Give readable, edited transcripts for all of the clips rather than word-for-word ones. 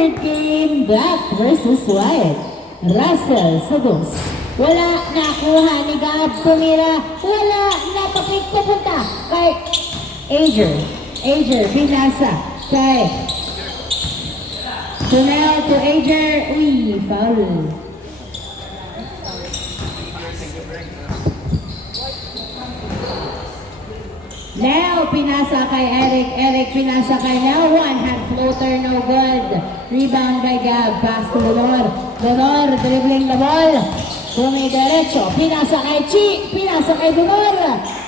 third game, black versus white. Russell sa dos. Wala nakuha ni Gab tumira. Wala napapit papunta kay Ager. Ager, binasa kay Tunel to Ager. Uy, foul. Now, pinasa kay Eric. Eric, pinasa kay Now. One-hand floater, no good. Rebound by Gab. Pass to Lenor. Lenor, dribbling the ball. Derecho. Pinasa kay Chi. Pinasa kay Lenor.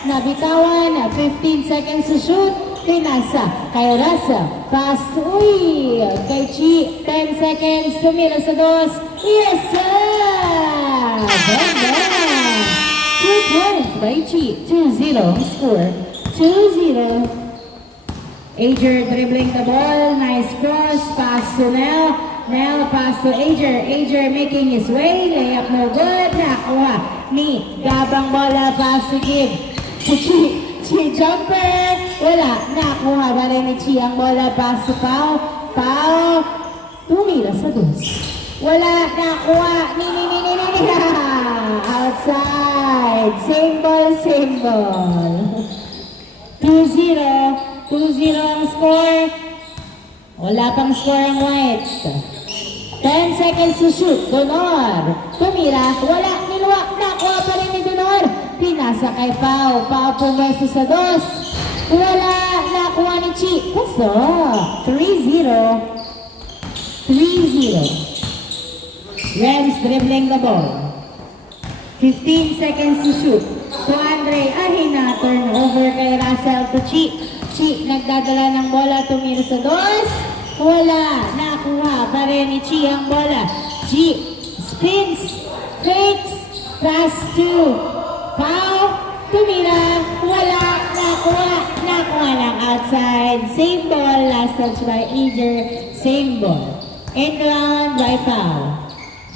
Nabitawan. 15 seconds to shoot. Pinasa kay Russell. Pass. Uy! Kay Chi. 10 seconds. Tumira sa dos. Yes, sir! Ganda! 2 points by Chi. 2-0 score. 2-0. Ager dribbling the ball. Nice cross. Pass to Nel. Nel pass to Ager. Ager making his way. Layup no good. Nakuha ni Gabang bola. Pass to Gib. Chi jumper. Wala. Nakuha ba rin ni Chi ang bola. Pass to Pau. Pau. Tumira sa dos. Wala. Nakuha. Outside. Same ball. 2-0. 2-0 ang score. Wala pang score ang white. 10 seconds to shoot. Donor. Tumira. Wala. Niluwa. Nakuha pa rin ni Donor. Pinasa kay Pau. Pau pumeso sa dos. Wala. Nakuha ni Chi. Paso. 3-0. 3-0. Rams dribbling the ball. 15 seconds to shoot. To Andre Ahina, turnover kay Russell to Chi. Chi nagdadala ng bola, tumira sa dos. Wala, nakuha pa rin ni Chi ang bola. Chi spins, fakes, pass to Pau, tumira, wala, nakuha lang outside. Same ball, last touch by Ager, same ball. End round by Pau.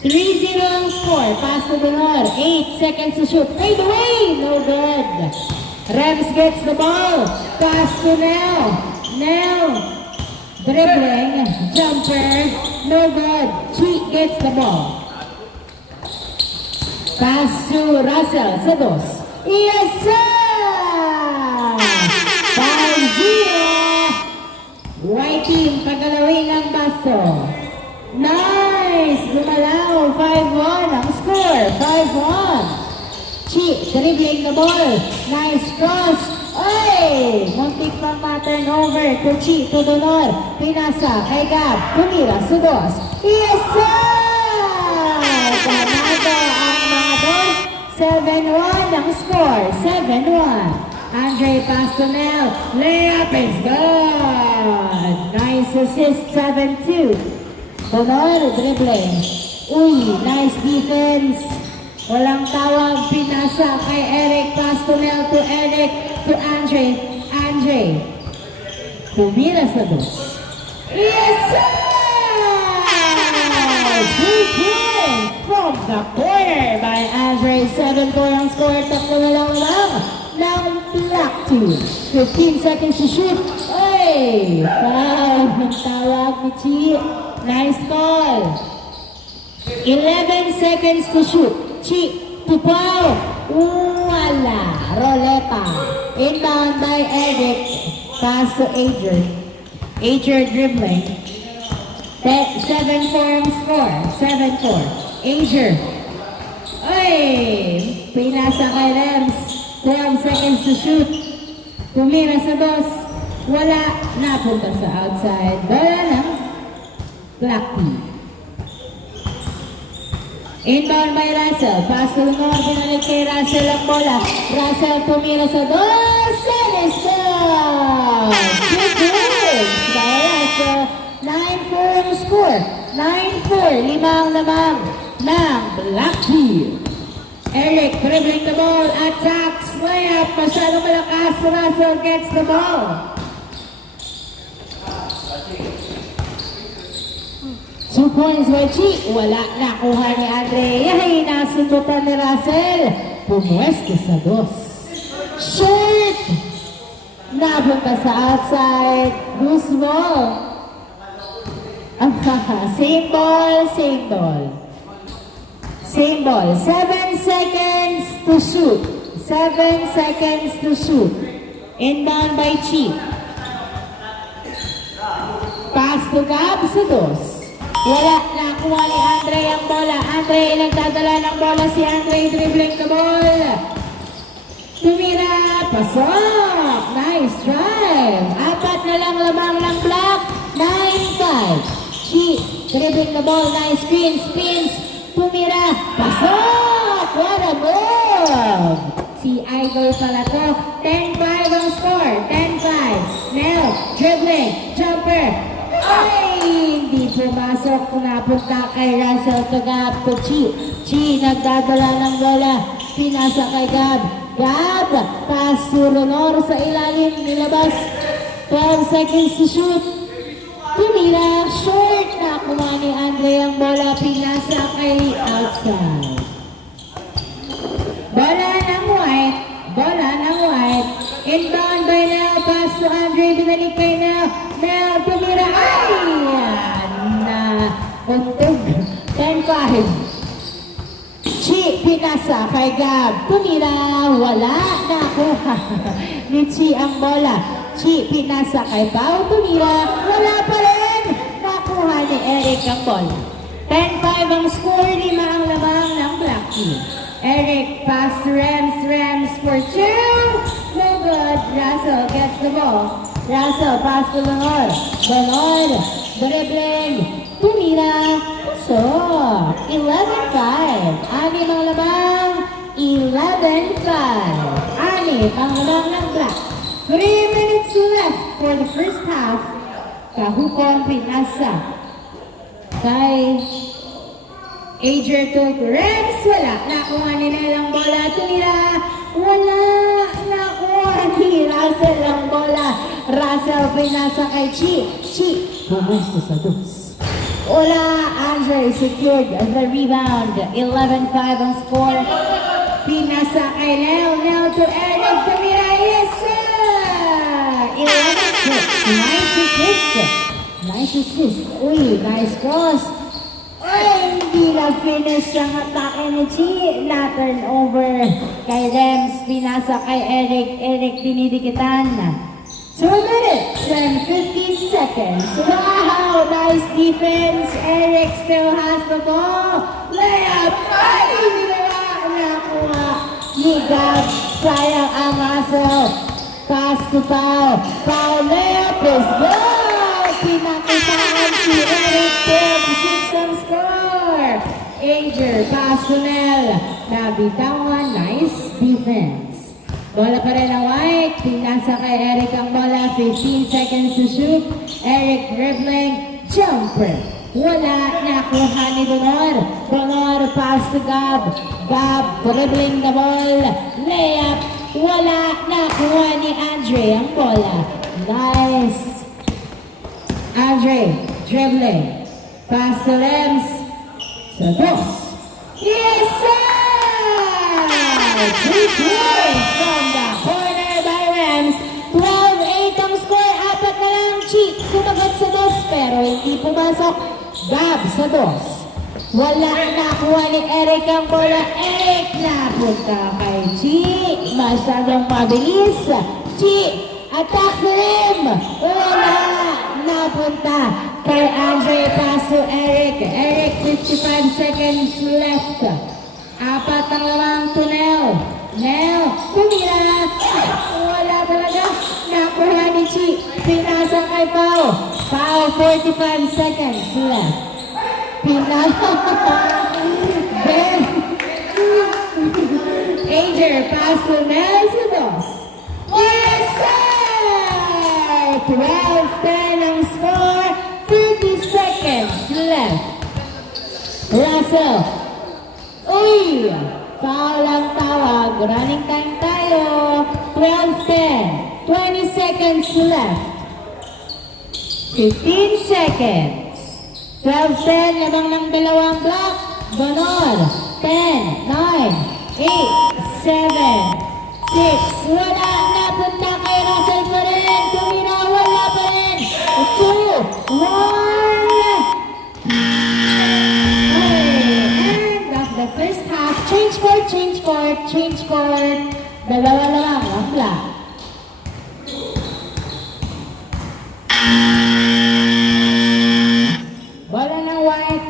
3-0 ang score. Pass to Donor. 8 seconds to shoot. Fade away. No good. Revs gets the ball. Pass to Nel. Nel. Dribbling. Jumper. No good. Chi gets the ball. Pass to Russell. Sa dos. Yes, sir! 5-0. White team. Pagalawin ang baso. Nice! Gumalaw! 5-1 ang score! 5-1! Chi dribbling the ball. Nice cross! Ay! Muntik pang ma-turnover to Chi, to Donor. Pinasa kay Gab. Tumira sa dos. Yes, sir! Ganado ang mga dos. 7-1 ang score. 7-1. Andre pass to Nel. Layup is good! Nice assist. 7-2. Donor, dribbling. Uy, nice defense. Walang tawag. Pinasa kay Eric. Pass to Nel to Eric. To Andre. Andre. Tumira sa dos. Yes, sir! 2 points from the corner by Andre. 7-4 ang score. Tatlo na lang ng black team. 15 seconds to shoot. Ay! Foul. Ang tawag ni Chi. Nice call. 11 seconds to shoot. Chi to Pau. Wala. Roleta. Inbound by Eric. Pass to Ager. Ager dribbling. 7-4 ang score. 7-4. Ager. Ay! Pinasa kay Rams. 12 seconds to shoot. Tumira sa dos. Wala. Napunta sa outside. Wala na. Black team. Inbound by Russell. Pass to Lenor. Pinalik kay Russell ang bola. Russell tumira sa dos. And it's good! 2 points by Russell. 9-4 ang score. 9-4. Limang lamang ng Black team. Eric dribbling the ball. Attacks. Layup. Masyadong malakas. Russell gets the ball. 2 points by Chi. Wala nakuha ni Andre. Yahay, nasundutan ni Russell. Pumwesto sa dos. Short! Napunta sa outside. Loose ball. Same ball, same ball. Same ball. 7 seconds to shoot. 7 seconds to shoot. Inbound by Chi. Pass to Gab sa dos. Wala, nakuha ni Andre ang bola. Andre, nagdadala ng bola si Andre, dribbling the ball. Tumira, pasok. Nice drive. Apat na lang lamang ng block. 9-5. Chi, dribbling the ball. Nice screen, spins. Tumira, pasok. What a move. Si Idol pala to. 10-5 ang score. 10-5. Nel, dribbling, jumper. Ay, hindi pumasok. Napunta kay Russell to Gab to Chi. Chi, nagdadala ng bola. Pinasa kay Gab. Gab, pass to Ronor sa ilalim. Nilabas. 12 seconds to shoot. Tumira, short. Nakuha ni Andre ang bola. Pinasa kay outside. Bola ng White. Bola ng White. Inbound by Nel. Pass to Andre. Binalik kay Nel. Nel, tumira. Ay! Untog. 10-5. Chi, pinasa kay Gab. Tumira. Wala. Nakuha ni Chi ang bola. Chi, pinasa kay Pao. Tumira. Wala pa rin. Nakuha ni Eric ang bola. 10-5 ang score. 5 ang lamang ng Black Team. Eric, pass to Rams. Rams for 2. No good. Russell gets the ball. Russell, pass to Lenor. Lenor, dribbling. Tumira. Pasok. 11-5. 6 ang lamang. 11-5. 6 ang lamang ng Black. 3 minutes left for the first half. Kahukong pinasa kay Ager to Rams. Wala. Nakuha ni Nelang bola. Tumira. Wala. Nakuha ni Russell ang bola. Russell pinasa kay Chi. Chi. Pumwesto sa dos. Wala. Andre secured the rebound. 11-5 ang score. Pinasa kay Nel. Nel to Eric. Tumira. Yes, sir. 11-6. Nice assist. Nice assist. Uy, nice cross. Ay, hindi na finish ang atake ni Chi. Na-turn over kay Rems. Pinasa kay Eric. Eric dinidikitan. 2 minutes and 15 seconds. Wow, nice defense. Eric still has the ball. Layup. Ay, hindi na nakuha ni Gab. Sayang ang muscle. Pass to Pao. Pao layup is good. Pinakitaan si Eric. 6 ang score. Ager, pass to Nel. Nabitawan, nice defense. Bola pa rin ang White. Pinasa kay Eric ang bola. 15 seconds to shoot. Eric dribbling. Jumper. Wala. Nakuha ni Donor. Donor, pass to Gab. Gab dribbling the ball. Layup. Wala. Nakuha ni Andre ang bola. Nice. Andre dribbling. Pass to Rams. Sa dos. Yes, sir! 3 points from the corner by Rams. 12-8 ang score. 4 na lang. Chi, sumagot sa dos pero hindi pumasok. Gab sa dos. Wala. Nakuha ni Eric ang bola. Eric napunta kay Chi. Masyadong mabilis. Chi, attack sa rim. Wala. Napunta kay Andre. Pass to Eric. Eric, 55 seconds left. 4 ang lamang to Nel. Nel, tumira. Wala talaga. Nakuha ni Chi. Pinasa kay Pao. Pao, 45 seconds left. Pinasa. Ben. Ager, pass to Nel sa dos. Yes, sir! 12-10 ang score. 30 seconds left. Russell. Uy! Foul ang tawag. Running time tayo. 12-10. 20 seconds left. 15 seconds. 12-10. Labang ng dalawang block. Donor. 10, 9, 8, 7, 6. Wala. Napunta kay Russell pa rin. Tumira. Wala pa rin. 2, 1. change court. Dalawa lang ang black. Bola ng white.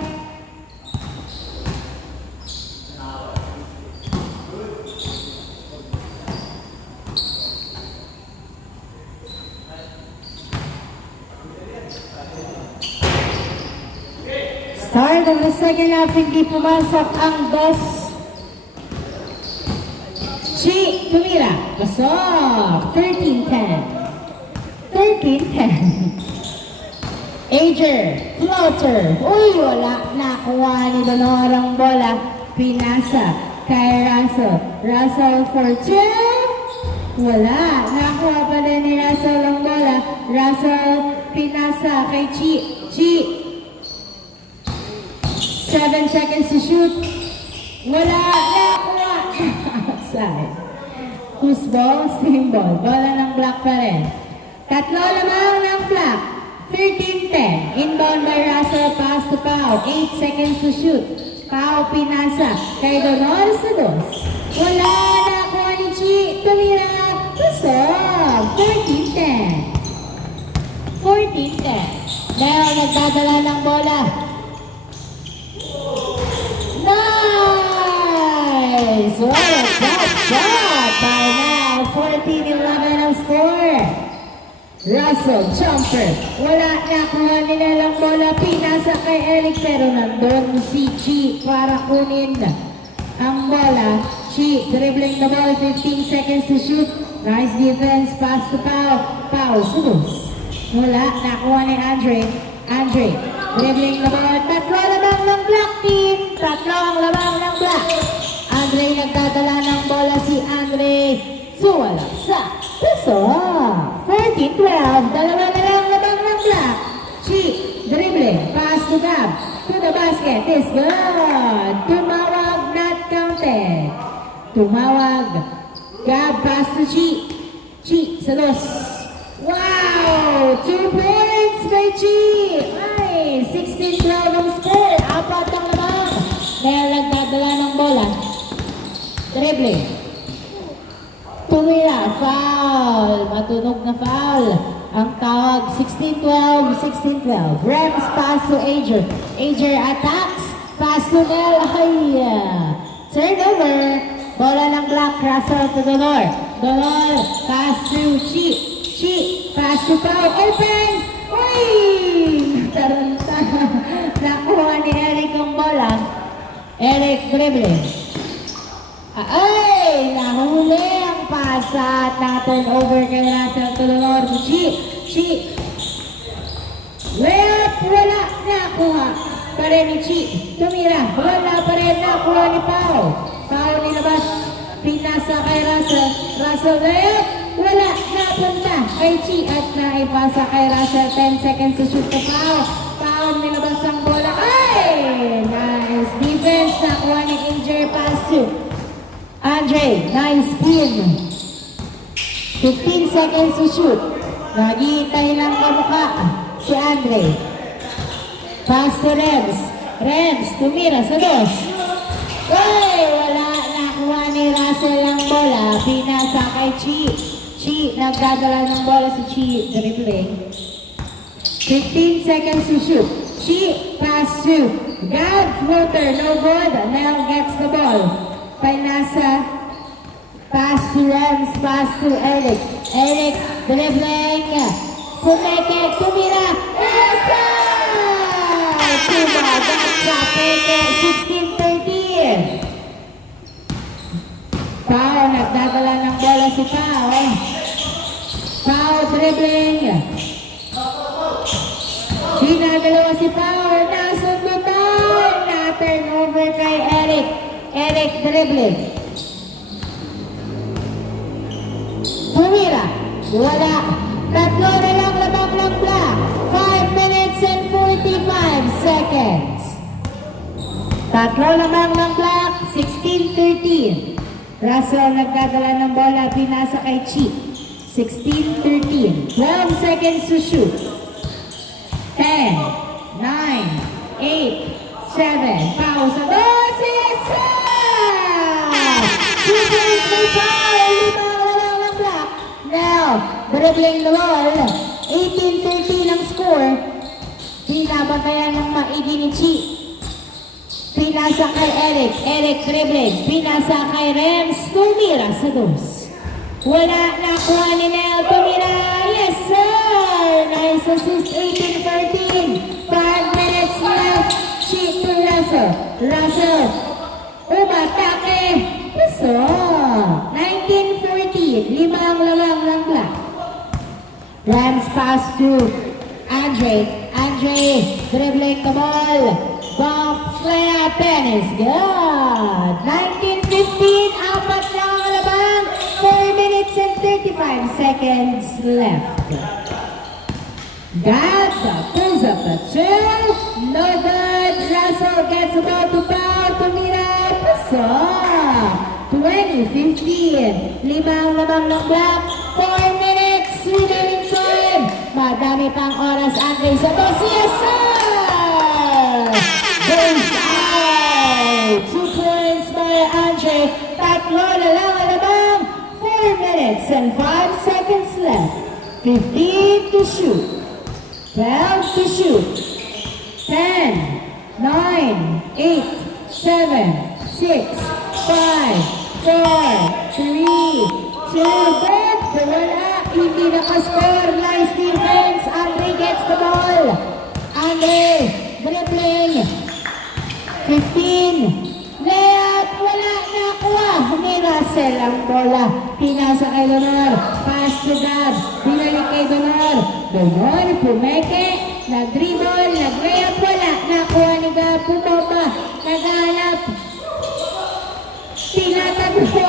Start of the second half, hindi pumasok ang dos. Chi, tumira. Pasok. 13-10. 13-10. Ager, floater. Uy, wala. Nakuha ni Donor ang bola. Pinasa kay Russell. Russell for two. Wala. Nakuha pa din ni Russell ang bola. Russell, pinasa kay Chi. Chi. 7 seconds to shoot. Wala. Nakuha. Outside. Who's ball? Same ball. Bola ng black pa rin. Tatlo lamang ng black. 13-10. Inbound by Russell. Pass to Pau. 8 seconds to shoot. Pau pinasa. Kay Donor sa dos. Wala. Nakuha ni Chi. Tumira. Pasok. 14-10. 14-10. Dahil nagdadala ng bola. Nice! What a top shot! By now, 14-11 ang score. Russell, jumper. Wala, nakuha nila lang bola. Pinasa kay Eric pero nandun si Chi para kunin ang bola. Chi, dribbling the ball, 15 seconds to shoot. Nice defense, pass to Pau. Pau, subos. Wala, nakuha ni Andre. Andre, dribbling the ball. Tatlo lamang ng black team. Tatlo ang lamang ng black. Andre, nagdadala ng bola si Andre. Suwala sa puso. 14-12. Dalawa na lang lamang ng black. Chi, dribbling. Pass to Gab. To the basket. Is good. Tumawag, not counted. Tumawag. Gab, pass to Chi. Chi, sa dos. Wow! 2 points kay Chi. Ay, 16-12 ang score. Apat ang lamang. Dahil nagdadala ng bola. Dribbling. Tumira, foul. Matunog na foul. Ang tawag, 16-12, 16-12. Rams pass to Ager. Ager attacks. Pass to Nel. Ay, turnover. Bola ng black. Russell to Donor. Donor, pass to Chi. Chi, pass to Pau. Open. Uy! Taranta. Nakuha ni Eric ang bola. Eric dribbling. Ay! Nahuli ang pasa at na-turnover kay Russell to the Lord. Chi! Chi! Layup! Wala! Nakuha pa rin ni Chi. Tumira. Wala pa rin. Nakuha ni Pau. Pau nilabas. Pinasa kay Russell. Russell layup! Wala! Napunta kay Chi at naipasa kay Russell. 10 seconds to shoot to Pau. Pau nilabas ang bola. Ay! Nice defense. Nakuha ni Ager pass to Andre, nice spin. 15 seconds to shoot. Naghihintay lang kamukha si Andre. Pass to Rems. Rems, tumira sa dos. Uy, wala. Nakuha ni Russell ang bola. Pinasa kay Chi. Chi, nagdadala ng bola si Chi. Dribbling. 15 seconds to shoot. Chi, pass to Gab, floater, no good. Nel gets the ball. Pinasa, pass to Rams, pass to Eric. Eric, dribbling. Pumeke, tumira. Esa! Tumagat sa Peke, 16-13. Pau, nagdadala ng bola si Pau. Pau, dribbling. Ginagalawa si Pau. Nasundutan. Na-turnover kay Eric. Eric dribbling. Tumira. Wala. Tatlo na lang lamang ng black. 5 minutes and 45 seconds. Tatlo lamang ng black. 16-13. Russell nagdadala ng bola. Pinasa kay Chi. 16-13. 12 seconds to shoot. 10, 9, 8, 7. Pausa. 12. Andre foul! Lima lang ng block. Now, dribbling the ball. 18-13 ang score. Pinabantayan ng maigi ni Chi. Pinasa kay Eric. Eric dribbling. Pinasa kay Rems. Tumira sa dos. Wala nakuha ni Nel. Tumira. Yes, sir! Nice assist. 18-13. 5 minutes left. Chi to Russell. Russell. Umatake. Puso. 19-14. Lima ang lamang ng black. Rams pass to Andre. Andre dribbling the ball. Bump, layup, and is good. 19-15, apat lang ang labang. 4 minutes and 35 seconds left. Gab pulls up the two. No good. Russell gets about to foul. Tumira. Puso. 20-15. Lima ang labang ng block. 4 minutes remaining time. Madami pang oras. Andre sa dos. Yes, sir! Goes out! 2 points by Andre. Tatlo na lang ang labang. 4 minutes and 5 seconds left. 15 to shoot. 12 to shoot. 10, 9, 8, 7, 6, 5, 4, 3, 2, good. Wala. Hindi nakascore. Nice defense. Andre gets the ball. Andre dribbling. 15. Layup. Wala nakuha. Ni Russell ang bola. Pinasa kay Donor. Pass to Gab. Binalik kay Donor. Donor pumeke. Nag-dribble. Nag-layup. Wala nakuha ni Gab. Pumapa. Naghanap. Tinatagpo.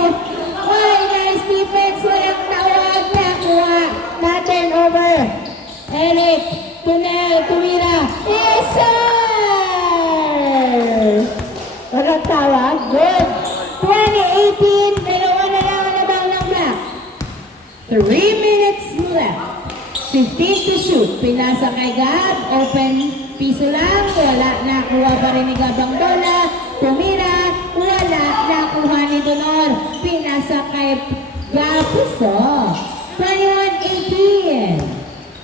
Why nice defense. Walang tawag. Nakuha. Na-turn over. Eric. Tunel. Tumira. Yes, sir! Walang tawag. Good. 2018. Dalawa na lang ang nabang ng black. 3 minutes left. 15 to shoot. Pinasa kay Gab. Open piso lang. Wala. Nakuha pa rin ni Gab ang bola. Tumira. Wala. Nakuha ni Donor. Pinasa kay Gab. Puso. 21-18.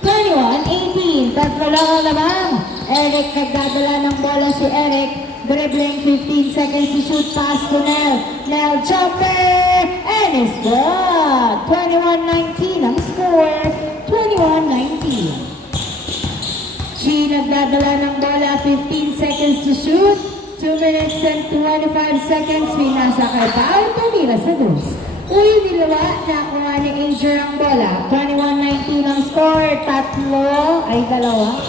21-18. Tatlo lang ang labang. Eric nagdadala ng bola si Eric. Dribbling 15 seconds to shoot. Pass to Nel. Nel jumper. And it's good. 21-19 ang score. 21-19. Chi nagdadala ng bola. 15 seconds to shoot. 2 minutes and 25 seconds. Pinasa kay Pao. Tumira sa dos. Uy, nilawa. Nakuha ni Ager ang bola. 21-19 ang score. Tatlo. Ay, dalawa.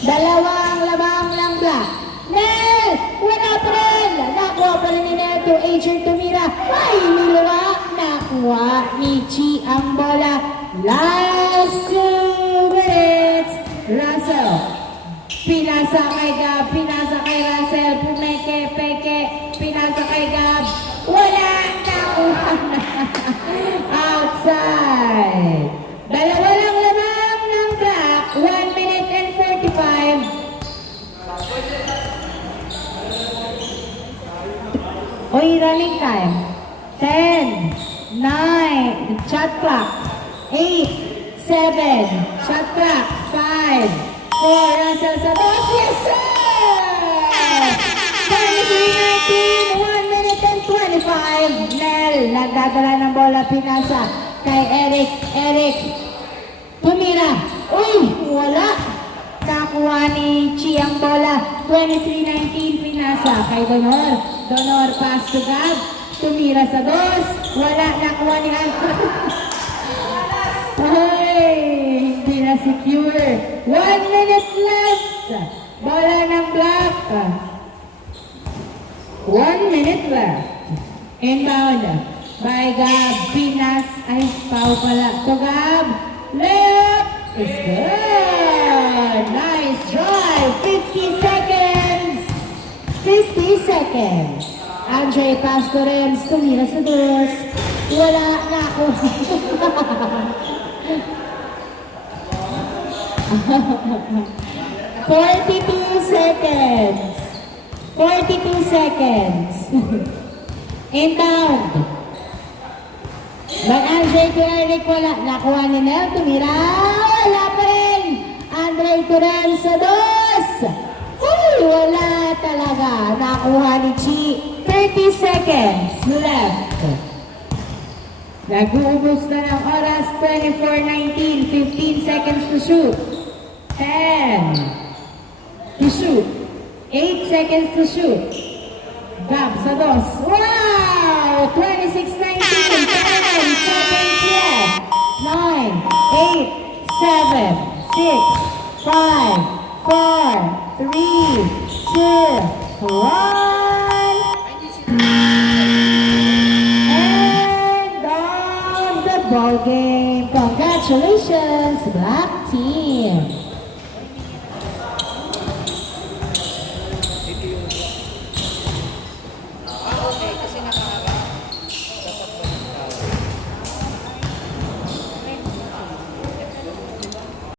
Dalawang labang ng black. Nel! Wala pa rin! Nakuha pa rin ni Nel to Ager Tumira. Ay, nilawa. Nakuha ni Chi ang bola. Last 2 minutes. Russell. Pinasa kay Gab. Pinasa kay Russell. Pumeke, peke. Pinasa kay Gab. Wala. Nakuha na. Outside. Dalawa lang lamang ng black. 1 minute and 45. Oy, running time. 10, 9, shot clock. 8, 7, shot clock. 5, 4, Russell sa dos. Yes, sir! 23-19, 1 minute and 25. Nel, nagdadala ng bola, pinasa kay Eric. Eric, tumira. Uy, wala. Nakuha ni Chi ang bola. 23-19, pinasa kay Donor. Donor, pass to Gab. Tumira sa dos. Wala, nakuha ni Alfred. Ay, hindi na secure. 1 minute left. Bola ng black. 1 minute left. Inbound by Gab. Pinas. Ay, Pau pala. To Gab. Layup. It's good. Nice drive. 50 seconds. 50 seconds. Andre pass to Rems. Tumira sa dos. Wala na ako. 42 seconds. 42 seconds. Inbound. But Andre to Eric, wala. Nakuha ni Nel, tumira. Wala pa rin. Andre Turan sa dos. Uy, wala talaga. Nakuha ni Chi. 30 seconds left. Nag-uubos na ng oras. 24:19. 15 seconds to shoot. 10 to shoot. 8 seconds to shoot. Gab sa dos. Wow! 26:19. 10 seconds left. 9, 8, 7, 6, 5, 4, 3, 2, 1. End of the ball game. Congratulations, Black Team.